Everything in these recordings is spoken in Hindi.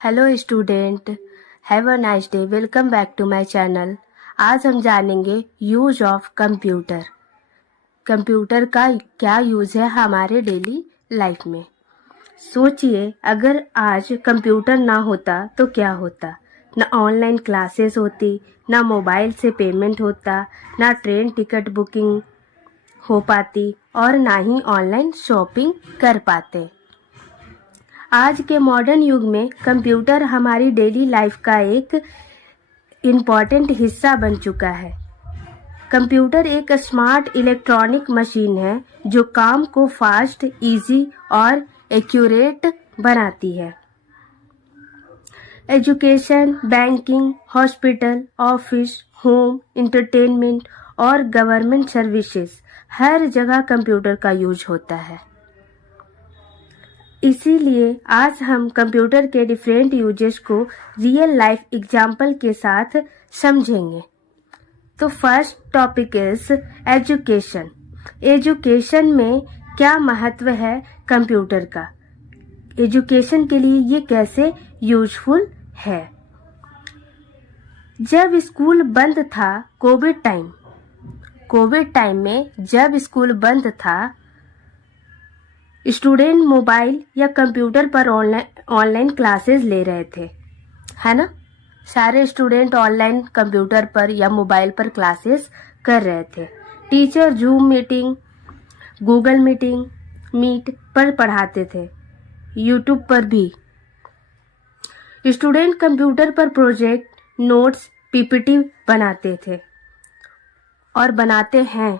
Hello student, have a nice day. Welcome back to my channel. आज हम जानेंगे यूज ऑफ कंप्यूटर। कंप्यूटर का क्या यूज़ है हमारे डेली लाइफ में। सोचिए, अगर आज कंप्यूटर ना होता तो क्या होता। ना ऑनलाइन क्लासेस होती, ना मोबाइल से पेमेंट होता, ना ट्रेन टिकट बुकिंग हो पाती और ना ही ऑनलाइन शॉपिंग कर पाते। आज के मॉडर्न युग में कंप्यूटर हमारी डेली लाइफ का एक इम्पॉर्टेंट हिस्सा बन चुका है। कंप्यूटर एक स्मार्ट इलेक्ट्रॉनिक मशीन है जो काम को फास्ट, इजी और एक्यूरेट बनाती है। Education, banking, hospital, office, home, entertainment और गवर्नमेंट सर्विसेज हर जगह कंप्यूटर का यूज होता है। इसीलिए आज हम कंप्यूटर के डिफरेंट यूजेस को रियल लाइफ एग्जाम्पल के साथ समझेंगे। तो first topic is education. Education में क्या महत्व है कंप्यूटर का? एजुकेशन के लिए ये कैसे यूजफुल है? जब स्कूल बंद था, कोविड टाइम में जब स्कूल बंद था, स्टूडेंट मोबाइल या कंप्यूटर पर ऑनलाइन क्लासेस ले रहे थे, है ना। सारे स्टूडेंट ऑनलाइन कंप्यूटर पर या मोबाइल पर क्लासेस कर रहे थे। Teacher Zoom meeting, Google Meet पर पढ़ाते थे, यूट्यूब पर भी। स्टूडेंट कंप्यूटर पर प्रोजेक्ट, नोट्स, पीपीटी बनाते थे और बनाते हैं।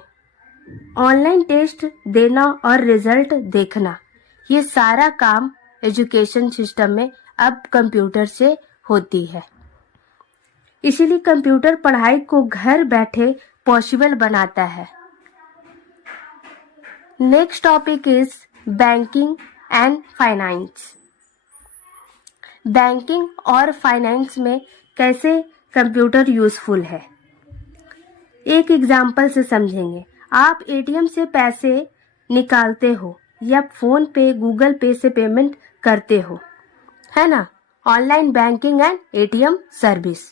ऑनलाइन टेस्ट देना और रिजल्ट देखना, ये सारा काम एजुकेशन सिस्टम में अब कंप्यूटर से होती है। इसीलिए कंप्यूटर पढ़ाई को घर बैठे पॉसिबल बनाता है। Next topic is banking and finance. Banking और फाइनेंस में कैसे कंप्यूटर यूजफुल है, एक एग्जाम्पल से समझेंगे। आप एटीएम से पैसे निकालते हो या फोन पे, गूगल पे से पेमेंट करते हो, है ना। Online banking and ATM service.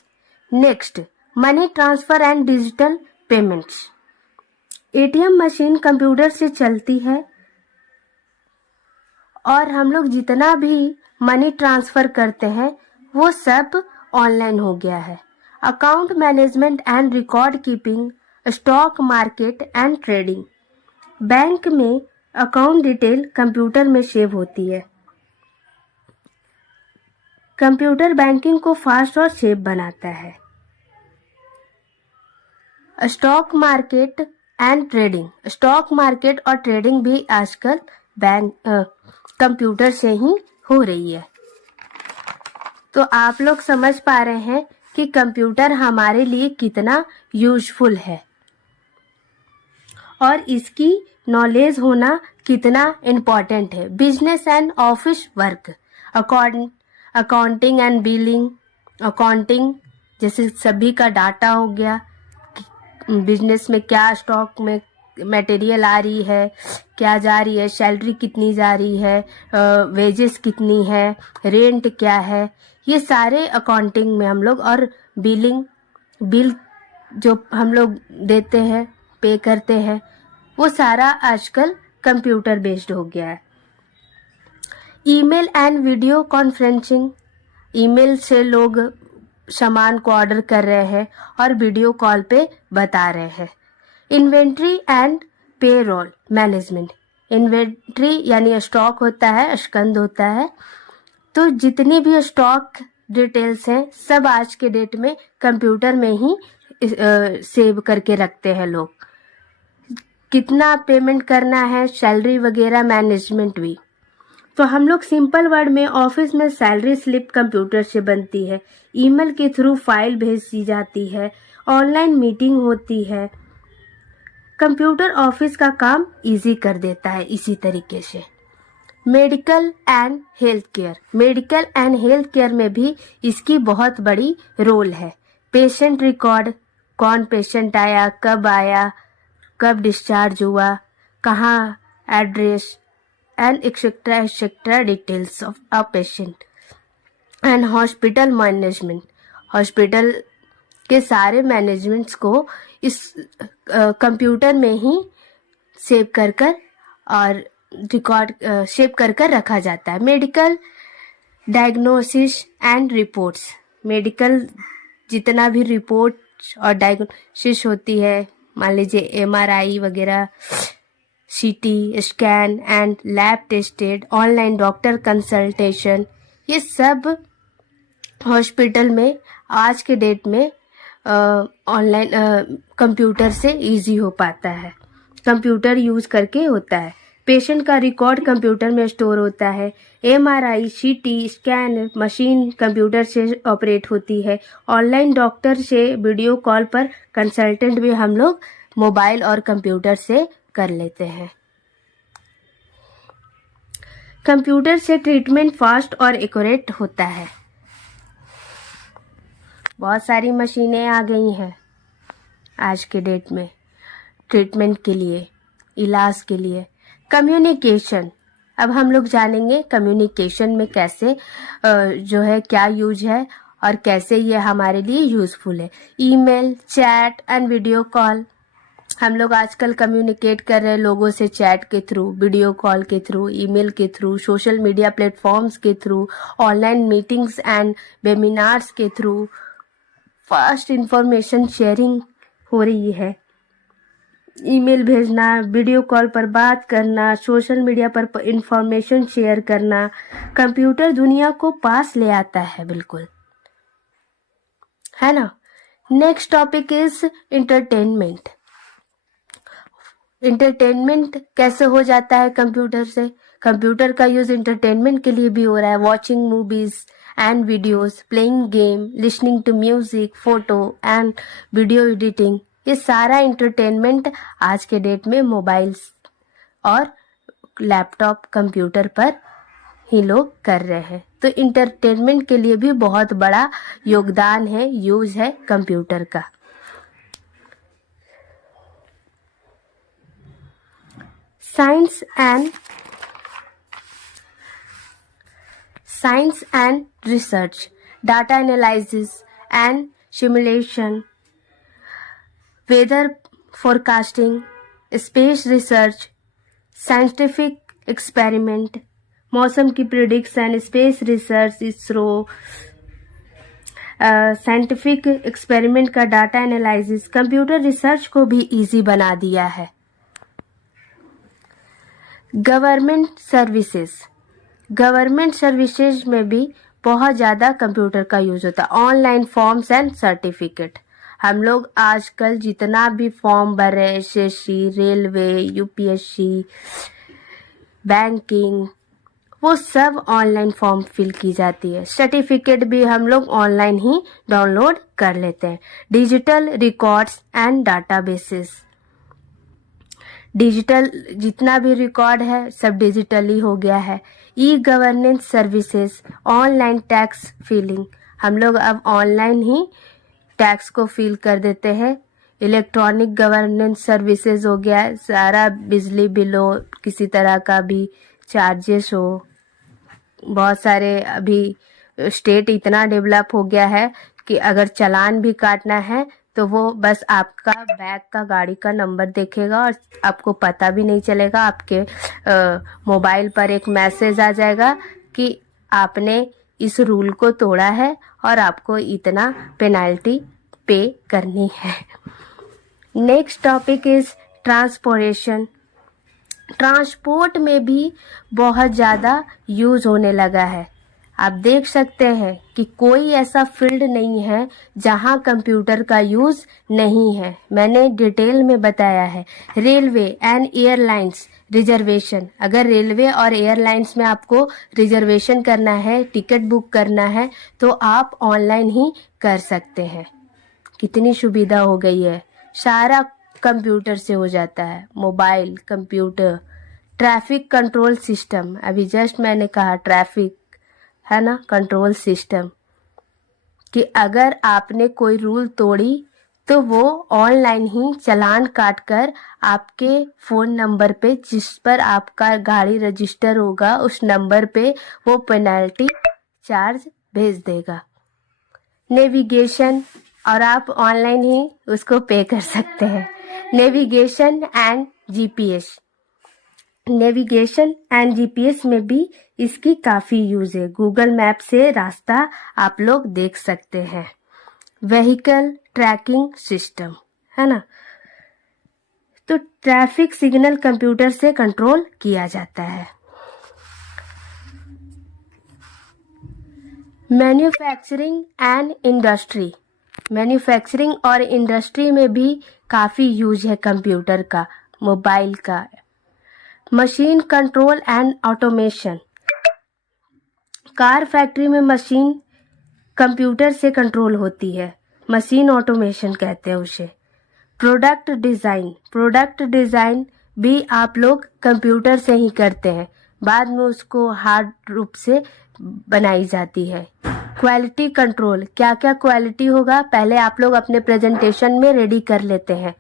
Next, money transfer and digital payments. ATM machine computer से चलती है और हम लोग जितना भी मनी ट्रांसफर करते हैं वो सब ऑनलाइन हो गया है। Account management and record keeping, stock market and trading. Bank में अकाउंट डिटेल कंप्यूटर में सेव होती है। कंप्यूटर बैंकिंग को फास्ट और सेफ बनाता है। Stock market and trading. Stock market और ट्रेडिंग भी आजकल कंप्यूटर से ही हो रही है। तो आप लोग समझ पा रहे हैं कि कंप्यूटर हमारे लिए कितना यूजफुल है और इसकी नॉलेज होना कितना इम्पोर्टेंट है। Business and office work, accounting and billing. Accounting जैसे सभी का डाटा हो गया, बिजनेस में क्या स्टॉक में मटेरियल आ रही है, क्या जा रही है, सैलरी कितनी जा रही है, वेजेस कितनी है, रेंट क्या है, ये सारे अकाउंटिंग में हम लोग। और बिल जो हम लोग देते हैं, पे करते हैं, वो सारा आजकल कंप्यूटर बेस्ड हो गया है। Email and video conferencing. Email से लोग सामान को ऑर्डर कर रहे हैं और वीडियो कॉल पे बता रहे हैं। Inventory and payroll management. Inventory यानी स्टॉक होता है, स्कंद होता है, तो जितनी भी स्टॉक डिटेल्स हैं सब आज के डेट में कंप्यूटर में ही सेव करके रखते हैं लोग। कितना पेमेंट करना है, सैलरी वगैरह, मैनेजमेंट भी। तो हम लोग सिंपल वर्ड में, ऑफिस में सैलरी स्लिप कंप्यूटर से बनती है, ईमेल के थ्रू फाइल भेजी जाती है, ऑनलाइन मीटिंग होती है। कंप्यूटर ऑफिस का काम इजी कर देता है। इसी तरीके से medical and health care. Medical and health care में भी इसकी बहुत बड़ी रोल है। पेशेंट रिकॉर्ड, कौन पेशेंट आया, कब डिस्चार्ज हुआ, कहाँ address and etcetera details of a patient. And hospital management, hospital के सारे मैनेजमेंट्स को इस कंप्यूटर में ही सेव कर कर और रिकॉर्ड सेव कर कर रखा जाता है। Medical diagnosis and reports, medical जितना भी रिपोर्ट और डायग्नोसिस होती है, मान लीजिए MRI वगैरह, CT scan and lab tested, online doctor consultation, ये सब हॉस्पिटल में आज के डेट में ऑनलाइन कंप्यूटर से इजी हो पाता है, कंप्यूटर यूज़ करके होता है। पेशेंट का रिकॉर्ड कंप्यूटर में स्टोर होता है। MRI CT scan machine computer से ऑपरेट होती है। ऑनलाइन डॉक्टर से वीडियो कॉल पर कंसल्टेंट भी हम लोग मोबाइल और कंप्यूटर से कर लेते हैं। कंप्यूटर से ट्रीटमेंट फास्ट और एक्यूरेट होता है। बहुत सारी मशीनें आ गई हैं आज के डेट में ट्रीटमेंट के लिए, इलाज के लिए। कम्युनिकेशन, अब हम लोग जानेंगे कम्युनिकेशन में कैसे जो है क्या यूज है और कैसे ये हमारे लिए यूज़फुल है। Email, chat and video call, हम लोग आजकल कम्युनिकेट कर रहे हैं लोगों से चैट के थ्रू, वीडियो कॉल के थ्रू, ईमेल के थ्रू, सोशल मीडिया प्लेटफॉर्म्स के through, online meetings and webinars के थ्रू फास्ट इंफॉर्मेशन शेयरिंग हो रही है। ईमेल भेजना, वीडियो कॉल पर बात करना, सोशल मीडिया पर इंफॉर्मेशन शेयर करना, कंप्यूटर दुनिया को पास ले आता है, बिल्कुल, है ना। Next topic is entertainment. Entertainment कैसे हो जाता है कंप्यूटर से? कंप्यूटर का यूज एंटरटेनमेंट के लिए भी हो रहा है। Watching movies and videos, playing game, listening to music, photo and video editing, ये सारा एंटरटेनमेंट आज के डेट में मोबाइल्स और लैपटॉप कंप्यूटर पर ही लोग कर रहे हैं। तो एंटरटेनमेंट के लिए भी बहुत बड़ा योगदान है, यूज है कंप्यूटर का। Science and research, data analysis and simulation, weather forecasting, space research, scientific experiment, मौसम की prediction, space research, ISRO, scientific experiment का डाटा एनालिसिस, कंप्यूटर रिसर्च को भी इजी बना दिया है। गवर्नमेंट सर्विसेज में भी बहुत ज़्यादा कंप्यूटर का यूज होता है। ऑनलाइन फॉर्म्स एंड सर्टिफिकेट, हम लोग आजकल जितना भी फॉर्म भर रहे हैं, SSC, रेलवे, UPSC, बैंकिंग, वो सब ऑनलाइन फॉर्म फिल की जाती है। सर्टिफिकेट भी हम लोग ऑनलाइन ही डाउनलोड कर लेते हैं। Digital records and databases, digital जितना भी रिकॉर्ड है सब डिजिटली हो गया है। E governance services, online tax filing, हम लोग अब ऑनलाइन ही टैक्स को फिल कर देते हैं। इलेक्ट्रॉनिक गवर्नेंस सर्विसेज हो गया, सारा बिजली बिल हो, किसी तरह का भी चार्जेस हो, बहुत सारे अभी स्टेट इतना डेवलप हो गया है कि अगर चालान भी काटना है तो वो बस आपका बैग का गाड़ी का नंबर देखेगा और आपको पता भी नहीं चलेगा। आपके मोबाइल पर एक मैसेज आ जाएगा कि आपने इस रूल को तोड़ा है और आपको इतना पेनल्टी पे करनी है। Next topic is transportation. Transport में भी बहुत ज़्यादा यूज़ होने लगा है। आप देख सकते हैं कि कोई ऐसा फील्ड नहीं है जहां कंप्यूटर का यूज़ नहीं है। मैंने डिटेल में बताया है। रेलवे एंड एयरलाइंस रिजर्वेशन, अगर रेलवे और एयरलाइंस में आपको रिजर्वेशन करना है, टिकट बुक करना है, तो आप ऑनलाइन ही कर सकते हैं। कितनी सुविधा हो गई है, सारा कंप्यूटर से हो जाता है, mobile, computer. Traffic control system, अभी जस्ट मैंने कहा ट्रैफिक है ना, कंट्रोल सिस्टम, कि अगर आपने कोई रूल तोड़ी तो वो ऑनलाइन ही चालान काट कर आपके फ़ोन नंबर पे, जिस पर आपका गाड़ी रजिस्टर होगा, उस नंबर पे वो पेनल्टी चार्ज भेज देगा। नेविगेशन, और आप ऑनलाइन ही उसको पे कर सकते हैं। Navigation and GPS, navigation and GPS में भी इसकी काफ़ी यूज़ है। गूगल मैप से रास्ता आप लोग देख सकते हैं। व्हीकल ट्रैकिंग सिस्टम है ना, तो ट्रैफिक सिग्नल कंप्यूटर से कंट्रोल किया जाता है। मैन्युफैक्चरिंग एंड इंडस्ट्री, मैन्युफैक्चरिंग और इंडस्ट्री में भी काफ़ी यूज है कंप्यूटर का, मोबाइल का। Machine control and automation, car factory में मशीन कंप्यूटर से कंट्रोल होती है, मशीन ऑटोमेशन कहते हैं उसे। प्रोडक्ट डिज़ाइन, प्रोडक्ट डिज़ाइन भी आप लोग कंप्यूटर से ही करते हैं, बाद में उसको हार्ड रूप से बनाई जाती है। क्वालिटी कंट्रोल, क्या क्या क्वालिटी होगा पहले आप लोग अपने प्रेजेंटेशन में रेडी कर लेते हैं।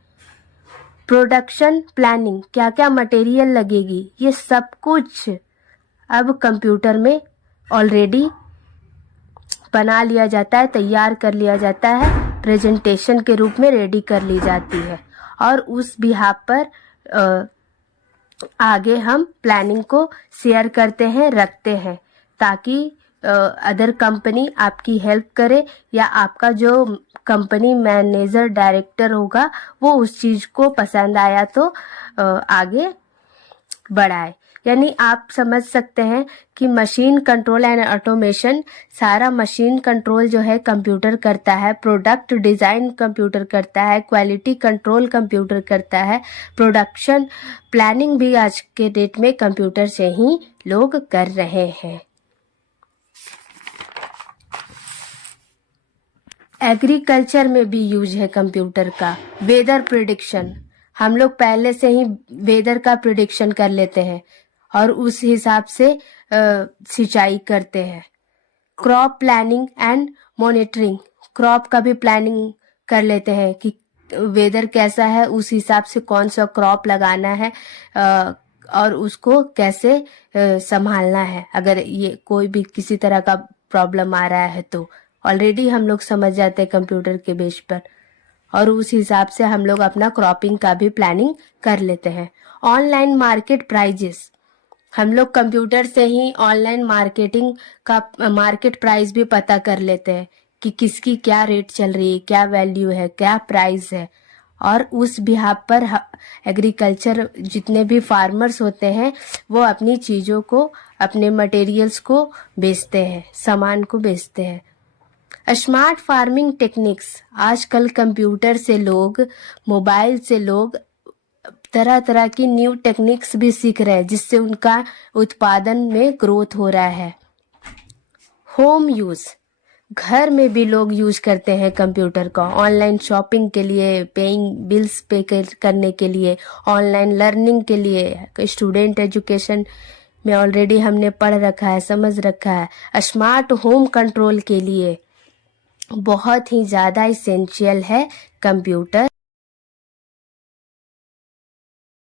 प्रोडक्शन प्लानिंग, क्या क्या मटेरियल लगेगी, ये सब कुछ अब कंप्यूटर में ऑलरेडी बना लिया जाता है, तैयार कर लिया जाता है, प्रेजेंटेशन के रूप में रेडी कर ली जाती है। और उस बिहाफ पर आगे हम प्लानिंग को शेयर करते हैं, रखते हैं, ताकि अदर कंपनी आपकी हेल्प करे, या आपका जो कंपनी मैनेजर डायरेक्टर होगा वो उस चीज़ को पसंद आया तो आगे बढ़ाए। यानी आप समझ सकते हैं कि मशीन कंट्रोल एंड ऑटोमेशन, सारा मशीन कंट्रोल जो है कंप्यूटर करता है, प्रोडक्ट डिज़ाइन कंप्यूटर करता है, क्वालिटी कंट्रोल कंप्यूटर करता है, प्रोडक्शन प्लानिंग भी आज के डेट में कंप्यूटर से ही लोग कर रहे हैं। एग्रीकल्चर में भी यूज है कंप्यूटर का। वेदर प्रिडिक्शन, हम लोग पहले से ही वेदर का प्रिडिक्शन कर लेते हैं और उस हिसाब से सिंचाई करते हैं। Crop planning and monitoring, crop का भी प्लानिंग कर लेते हैं कि वेदर कैसा है, उस हिसाब से कौन सा क्रॉप लगाना है और उसको कैसे संभालना है। अगर ये कोई भी किसी तरह का प्रॉब्लम आ रहा है तो ऑलरेडी हम लोग समझ जाते हैं कंप्यूटर के बेस पर, और उस हिसाब से हम लोग अपना क्रॉपिंग का भी प्लानिंग कर लेते हैं। ऑनलाइन मार्केट प्राइजेस, हम लोग कंप्यूटर से ही ऑनलाइन मार्केटिंग का मार्केट प्राइस भी पता कर लेते हैं कि किसकी क्या रेट चल रही है, क्या वैल्यू है, क्या प्राइस है। और उस बिहाफ पर एग्रीकल्चर जितने भी फार्मर्स होते हैं वो अपनी चीज़ों को, अपने मटेरियल्स को बेचते हैं, सामान को बेचते हैं। स्मार्ट फार्मिंग टेक्निक्स, आजकल कंप्यूटर से लोग, मोबाइल से लोग तरह तरह की न्यू टेक्निक्स भी सीख रहे हैं, जिससे उनका उत्पादन में ग्रोथ हो रहा है। होम यूज़, घर में भी लोग यूज करते हैं कंप्यूटर का, ऑनलाइन शॉपिंग के लिए, पेइंग बिल्स पे करने के लिए, ऑनलाइन लर्निंग के लिए, स्टूडेंट एजुकेशन में ऑलरेडी हमने पढ़ रखा है, समझ रखा है। स्मार्ट होम कंट्रोल के लिए बहुत ही ज़्यादा इसेंशियल है कंप्यूटर।